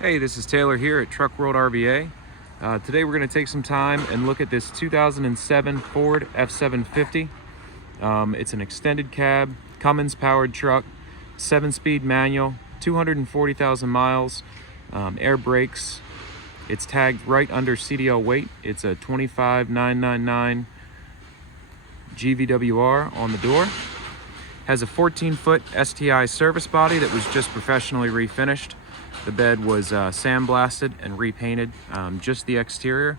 Hey, this is Taylor here at Truck World RVA. Today we're going to take some time and look at this 2007 Ford F750. It's an extended cab, Cummins powered truck, 7-speed manual, 240,000 miles, air brakes. It's tagged right under CDL weight. It's a 25999 GVWR on the door. Has a 14-foot STI service body that was just professionally refinished. The bed was sandblasted and repainted, just the exterior.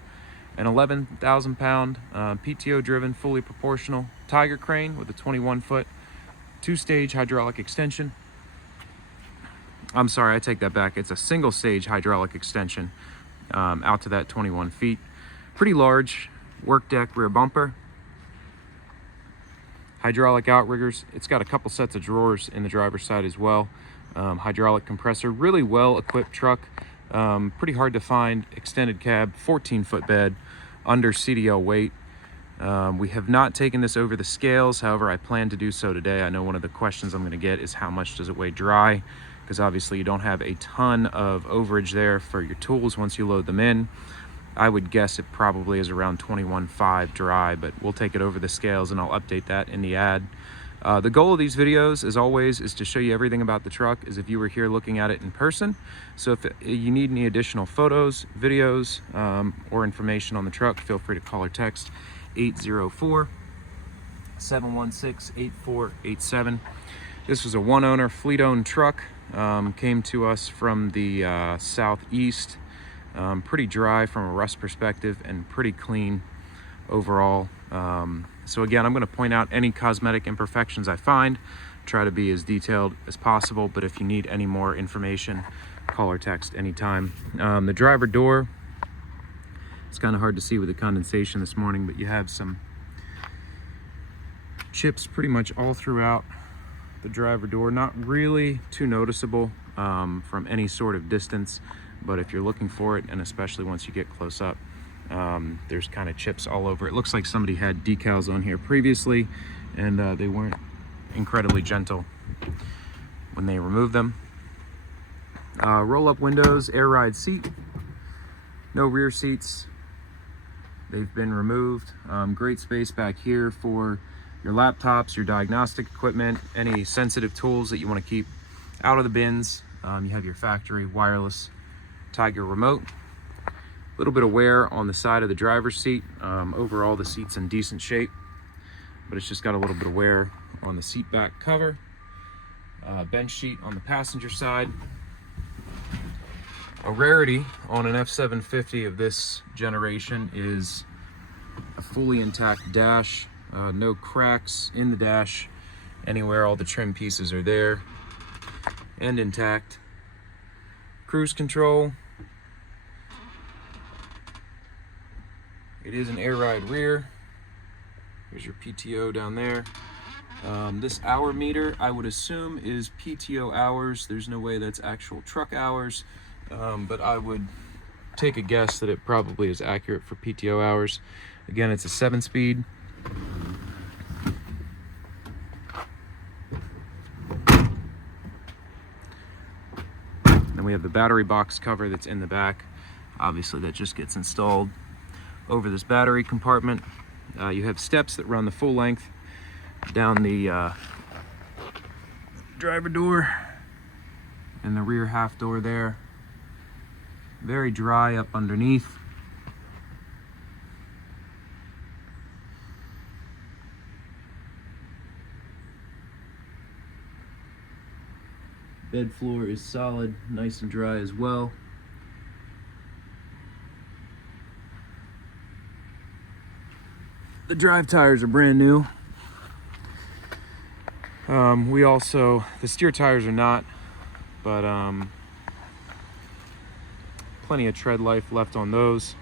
An 11,000 pound PTO driven, fully proportional Tiger crane with a 21-foot 2-stage hydraulic extension. I'm sorry, I take that back. It's a single stage hydraulic extension out to that 21 feet. Pretty large work deck rear bumper. Hydraulic outriggers. It's got a couple sets of drawers in the driver's side as well. Hydraulic compressor. Really well equipped truck. Pretty hard to find extended cab, 14-foot bed, under CDL weight. We have not taken this over the scales. However, I plan to do so today. I know one of the questions I'm going to get is how much does it weigh dry, because obviously you don't have a ton of overage there for your tools once you load them in. I would guess it probably is around 21.5 dry, but we'll take it over the scales and I'll update that in the ad. The goal of these videos, as always, is to show you everything about the truck as if you were here looking at it in person. So if you need any additional photos, videos, or information on the truck, feel free to call or text 804-716-8487. This was a one-owner, fleet-owned truck. Came to us from the southeast. Pretty dry from a rust perspective and pretty clean overall. So again, I'm going to point out any cosmetic imperfections I find, try to be as detailed as possible, but if you need any more information, call or text anytime. The driver door, it's kind of hard to see with the condensation this morning, but you have some chips pretty much all throughout the driver door. Not really too noticeable from any sort of distance, but if you're looking for it, and especially once you get close up, there's kind of chips all over. It looks like somebody had decals on here previously, and they weren't incredibly gentle when they removed them. Roll-up windows, air ride seat, no rear seats. They've been removed. Great space back here for your laptops, your diagnostic equipment, any sensitive tools that you want to keep out of the bins. You have your factory wireless Tiger remote. A little bit of wear on the side of the driver's seat. Overall, the seat's in decent shape, but it's just got a little bit of wear on the seat back cover. Bench seat on the passenger side. A rarity on an F750 of this generation is a fully intact dash. No cracks in the dash anywhere. All the trim pieces are there and intact. Cruise control. It is an air ride rear. Here's your PTO down there. This hour meter, I would assume, is PTO hours. There's no way that's actual truck hours, but I would take a guess that it probably is accurate for PTO hours. Again, it's a 7-speed. Then we have the battery box cover that's in the back. Obviously, that just gets installed over this battery compartment. You have steps that run the full length down the driver door and the rear half door there. Very dry up underneath. Bed floor is solid, nice and dry as well. The drive tires are brand new. The steer tires are not, but plenty of tread life left on those.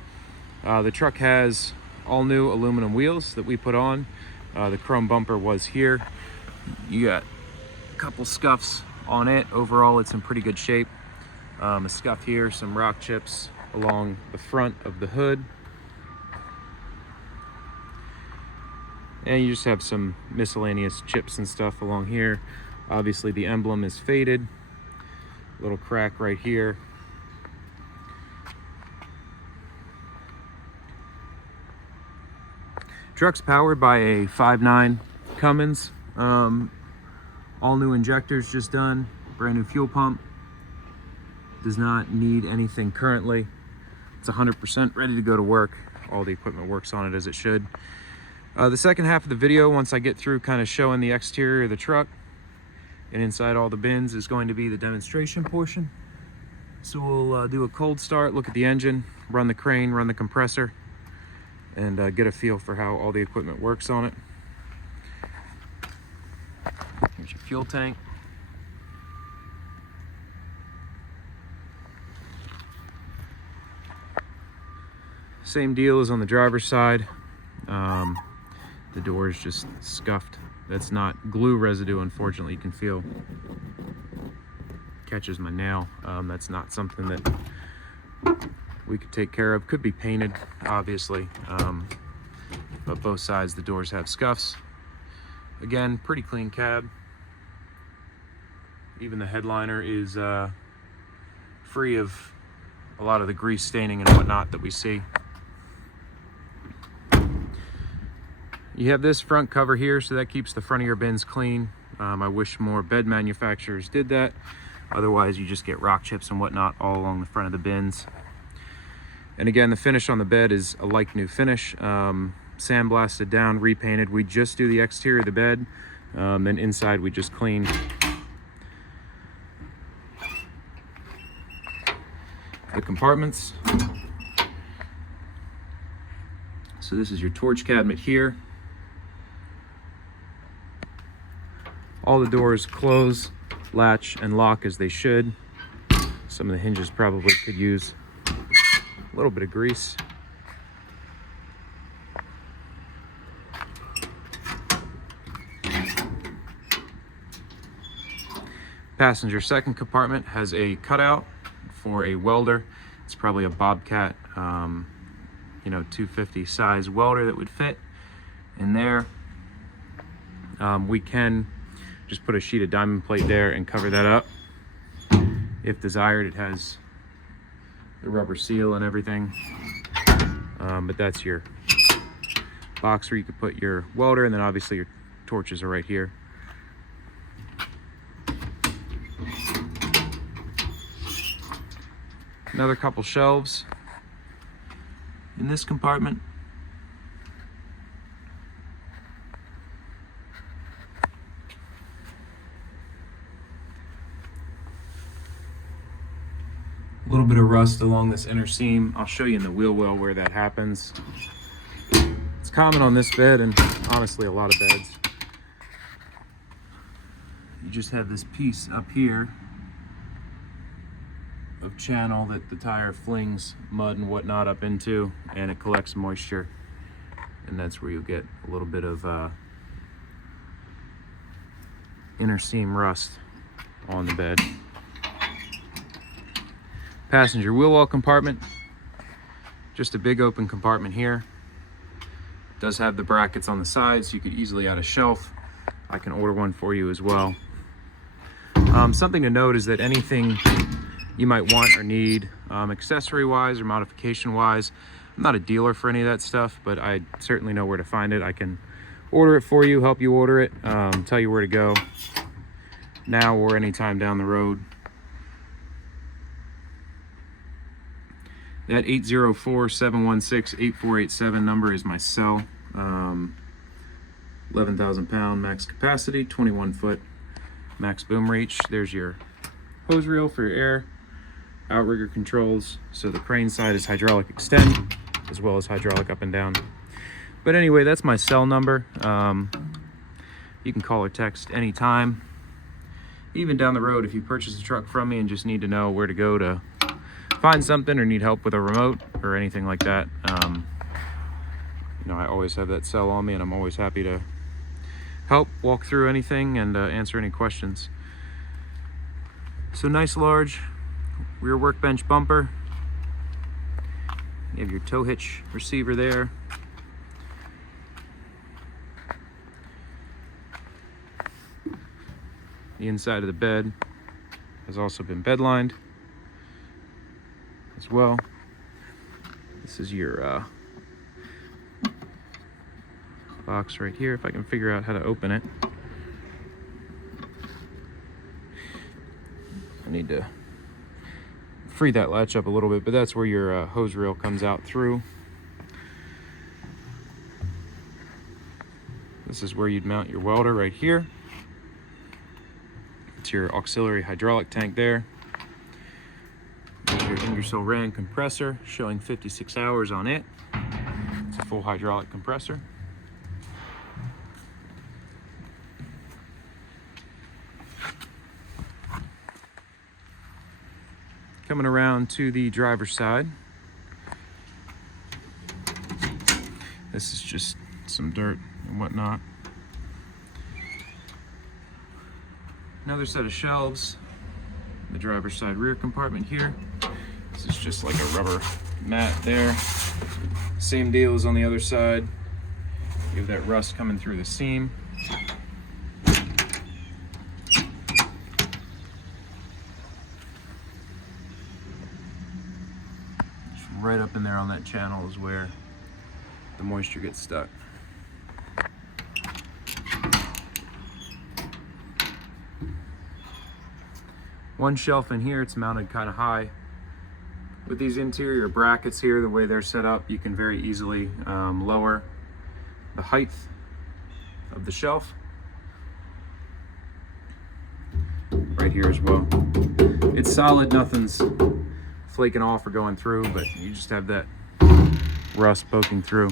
The truck has all new aluminum wheels that we put on. The chrome bumper was here. You got a couple scuffs on it. Overall, it's in pretty good shape. A scuff here, some rock chips along the front of the hood. And you just have some miscellaneous chips and stuff along here. Obviously the emblem is faded. Little crack right here. Truck's powered by a 5.9 Cummins. All new injectors just done, brand new fuel pump. Does not need anything currently. It's 100% ready to go to work. All the equipment works on it as it should. The second half of the video, once I get through kind of showing the exterior of the truck and inside all the bins, is going to be the demonstration portion. So we'll do a cold start, look at the engine, run the crane, run the compressor, and get a feel for how all the equipment works on it. Here's your fuel tank. Same deal as on the driver's side. The door is just scuffed. That's not glue residue, unfortunately. You can feel, catches my nail. That's not something that we could take care of. Could be painted, obviously, but both sides the doors have scuffs. Again, pretty clean cab. Even the headliner is free of a lot of the grease staining and whatnot that we see. You have this front cover here, so that keeps the front of your bins clean. I wish more bed manufacturers did that. Otherwise, you just get rock chips and whatnot all along the front of the bins. And again, the finish on the bed is a like new finish. Sandblasted down, repainted. We just do the exterior of the bed, and inside we just clean. The compartments. So this is your torch cabinet here. All the doors close, latch, and lock as they should. Some of the hinges probably could use a little bit of grease. Passenger second compartment has a cutout for a welder. It's probably a Bobcat, 250 size welder that would fit in there. We can just put a sheet of diamond plate there and cover that up if desired. It has the rubber seal and everything, but that's your box where you could put your welder, and then obviously your torches are right here. Another couple shelves in this compartment. A little bit of rust along this inner seam. I'll show you in the wheel well where that happens. It's common on this bed, and honestly a lot of beds. You just have this piece up here of channel that the tire flings mud and whatnot up into, and it collects moisture, and that's where you get a little bit of inner seam rust on the bed. Passenger wheel well compartment, just a big open compartment here. It does have the brackets on the sides, so you could easily add a shelf. I can order one for you as well. Something to note is that anything you might want or need, accessory wise or modification wise, I'm not a dealer for any of that stuff, but I certainly know where to find it. I can order it for you, help you order it, tell you where to go now or anytime down the road. That 804-716-8487 number is my cell. 11,000 pound max capacity, 21 foot max boom reach. There's your hose reel for your air, outrigger controls. So the crane side is hydraulic extend as well as hydraulic up and down. But anyway, that's my cell number. You can call or text anytime. Even down the road, if you purchase a truck from me and just need to know where to go to find something or need help with a remote or anything like that, I always have that cell on me, and I'm always happy to help walk through anything and answer any questions. So nice large rear workbench bumper. You have your tow hitch receiver there. The inside of the bed has also been bed lined as well. This is your box right here if I can figure out how to open it. I need to free that latch up a little bit, but that's where your hose reel comes out through. This is where you'd mount your welder right here. It's your auxiliary hydraulic tank there. There's your Ingersoll Rand compressor showing 56 hours on it. It's a full hydraulic compressor. Coming around to the driver's side, this is just some dirt and whatnot. Another set of shelves in the driver's side rear compartment here. This is just like a rubber mat there. Same deal as on the other side. You have that rust coming through the seam. Right up in there on that channel is where the moisture gets stuck. One shelf in here, it's mounted kind of high. With these interior brackets here, the way they're set up, you can very easily lower the height of the shelf. Right here as well. It's solid, nothing's flaking off or going through, but you just have that rust poking through.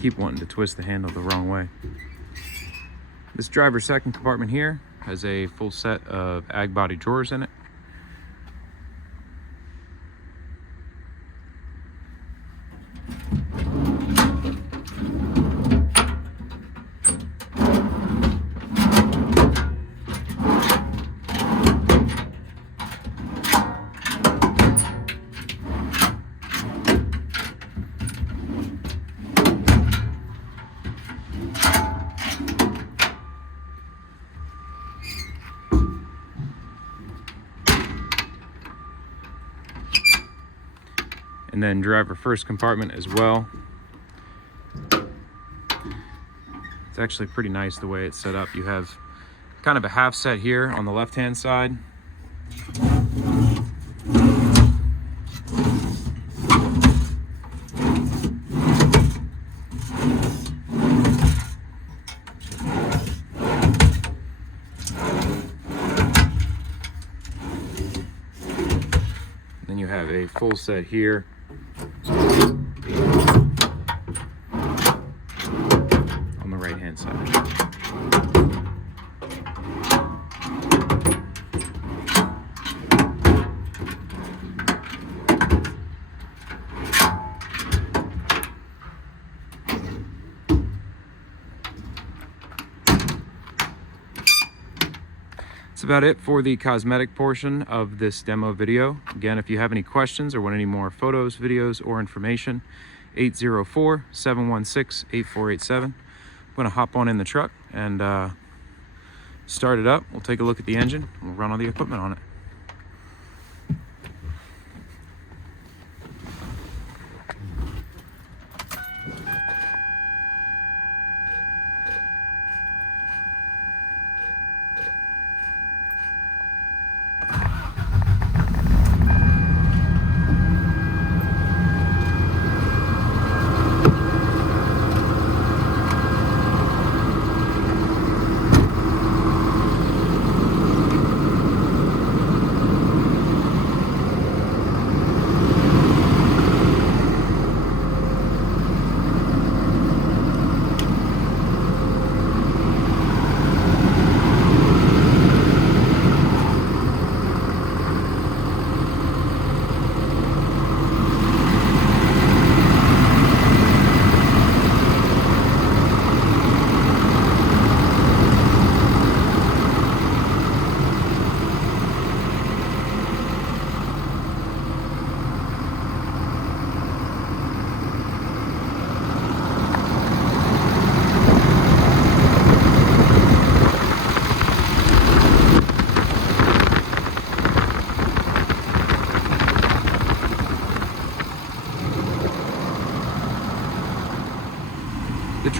Keep wanting to twist the handle the wrong way. This driver's second compartment here has a full set of ag body drawers in it. And then driver first compartment as well. It's actually pretty nice the way it's set up. You have kind of a half set here on the left hand side. Then you have a full set here. On the right hand side. That's about it for the cosmetic portion of this demo video. Again, if you have any questions or want any more photos, videos, or information, 804-716-8487. I'm going to hop on in the truck and start it up. We'll take a look at the engine and we'll run all the equipment on it.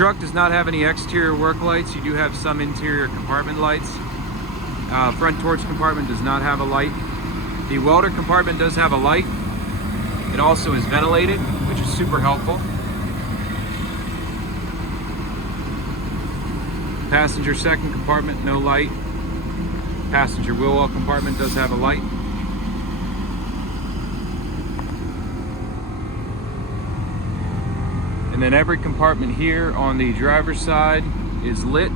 truck does not have any exterior work lights. You do have some interior compartment lights. Front torch compartment does not have a light. The welder compartment does have a light. It also is ventilated, which is super helpful. Passenger second compartment, no light. Passenger wheel well compartment does have a light. And then every compartment here on the driver's side is lit.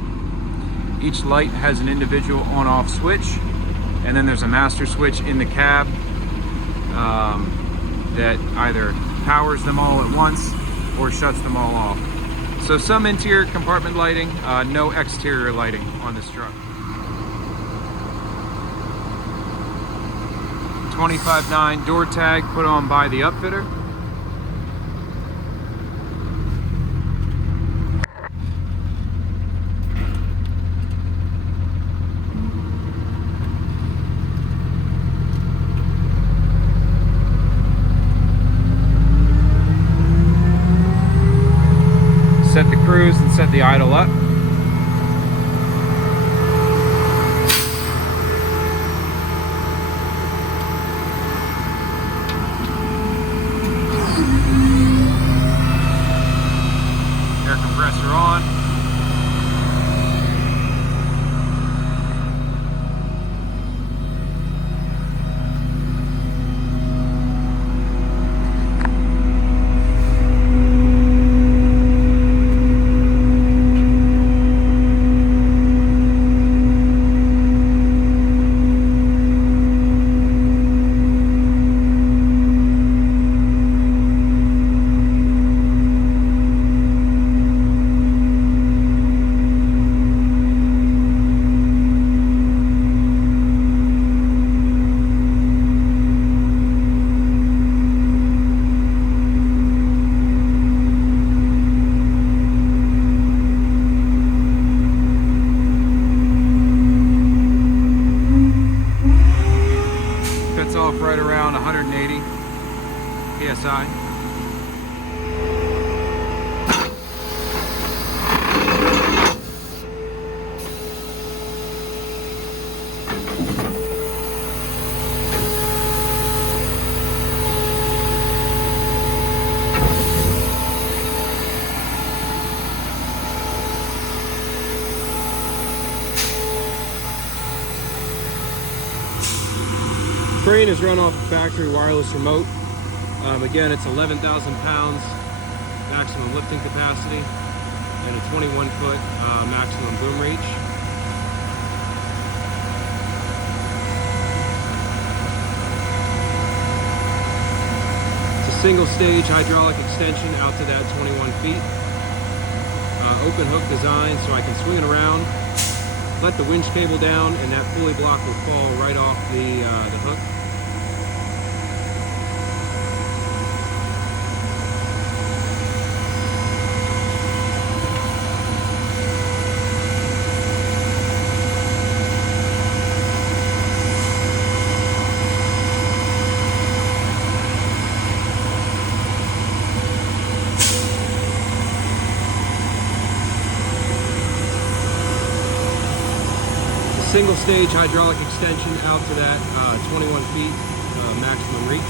Each light has an individual on-off switch, and then there's a master switch in the cab that either powers them all at once or shuts them all off. So some interior compartment lighting, no exterior lighting on this truck. 25.9 door tag put on by the upfitter. Set the cruise and set the idle up. Air compressor on. Off right around 180 psi. Crane is run off a factory wireless remote. Again, it's 11,000 pounds maximum lifting capacity and a 21-foot maximum boom reach. It's a single stage hydraulic extension out to that 21 feet. Open hook design so I can swing it around, let the winch cable down, and that pulley block will fall right off the hook. Single stage hydraulic extension out to that 21 feet maximum reach.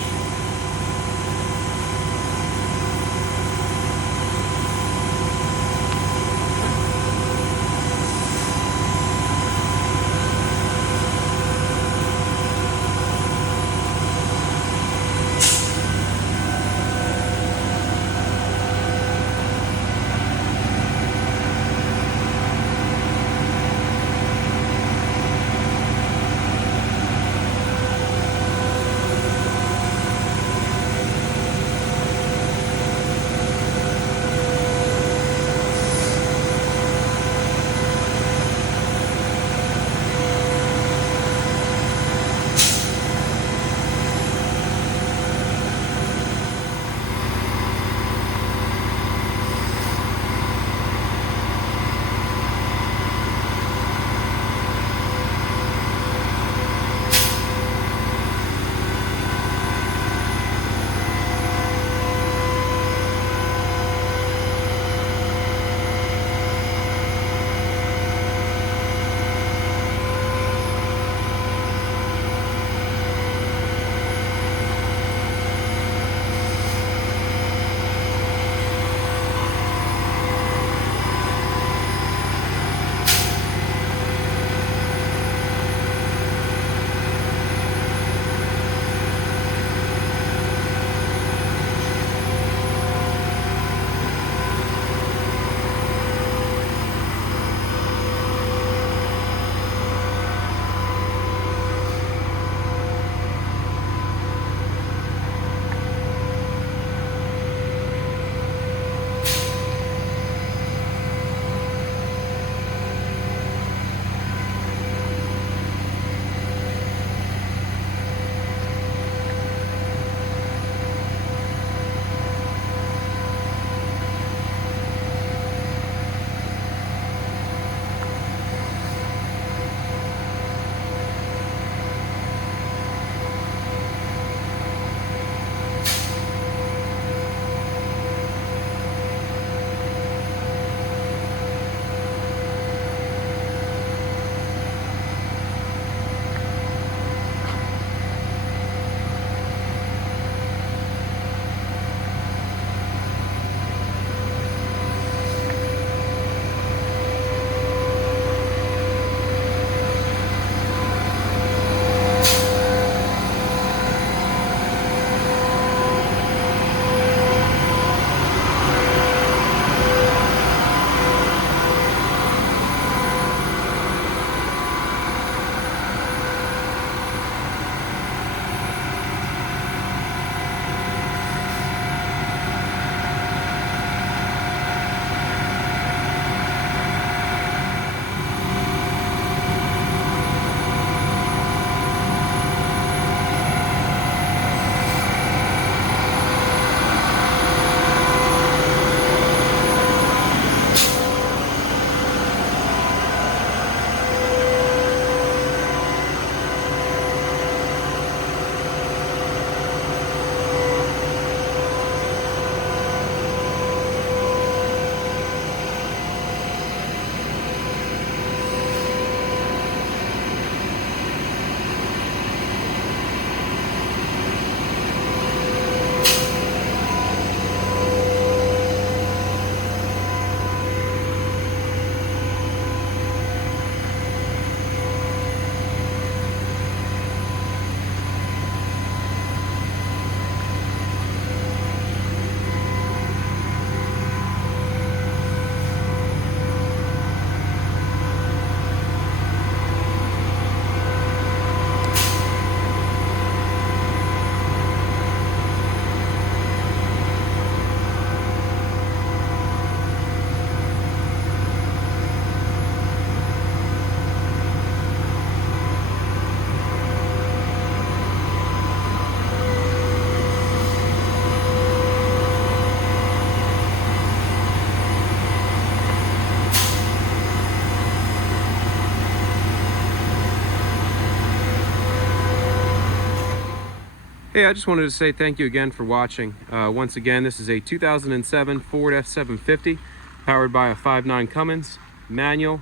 Hey, I just wanted to say thank you again for watching. Once again, this is a 2007 Ford F750 powered by a 5.9 Cummins, manual,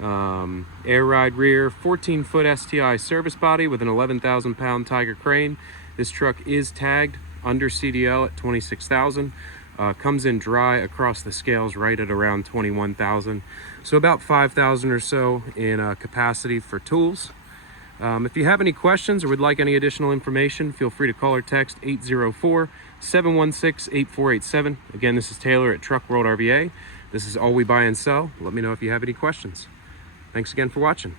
air ride rear, 14-foot STI service body with an 11,000 pound Tiger crane. This truck is tagged under CDL at 26,000. Comes in dry across the scales right at around 21,000. So about 5,000 or so in capacity for tools. If you have any questions or would like any additional information, feel free to call or text 804-716-8487. Again, this is Taylor at Truck World RVA. This is all we buy and sell. Let me know if you have any questions. Thanks again for watching.